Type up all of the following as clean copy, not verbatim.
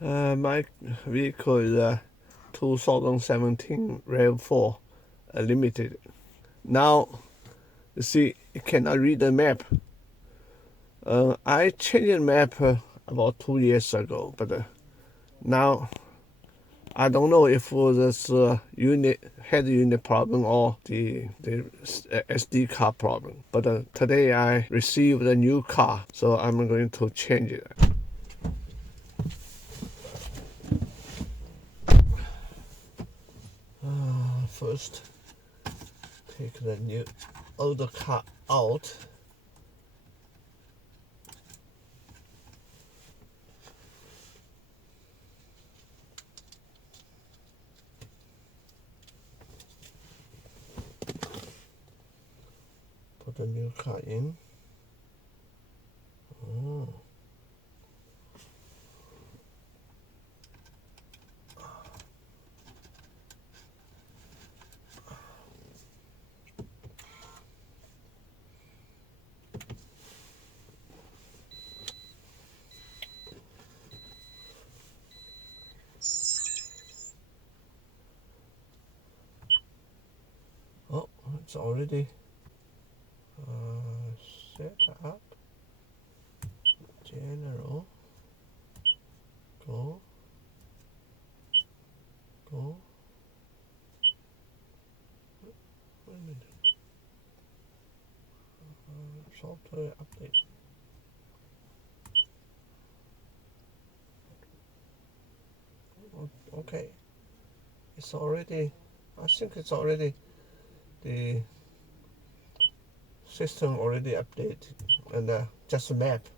My vehicle is a 2017 RAV4 Limited. Now, you see, it cannot read the map. I changed the map about 2 years ago, but now I don't know if this head unit problem or the SD card problem. But today I received a new car, so I'm going to change it. First, take the new older car out. Put the new car in. Oh. Oh, it's already set up. General. Go. Wait a minute. Software update. Okay. It's already. I think it's already. The system already updated, and just a map.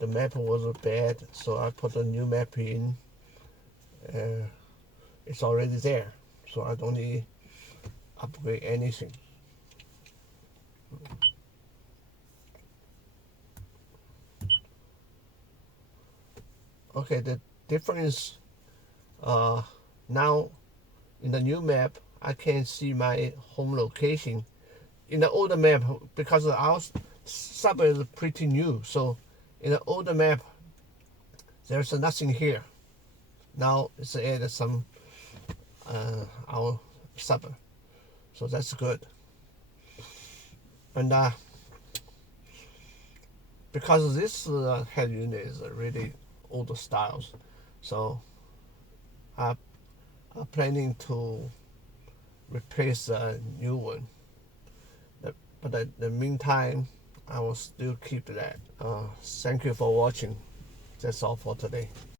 The map was bad, so I put a new map in. It's already there, so I don't need upgrade anything. Okay, the difference now in the new map, I can see my home location. In the older map, because our suburb is pretty new, so in the older map, there's nothing here. Now it's added some our suburb, so that's good. And because this head unit is really older styles, so I'm planning to replace a new one. But in the meantime, I will still keep that. Thank you for watching. That's all for today.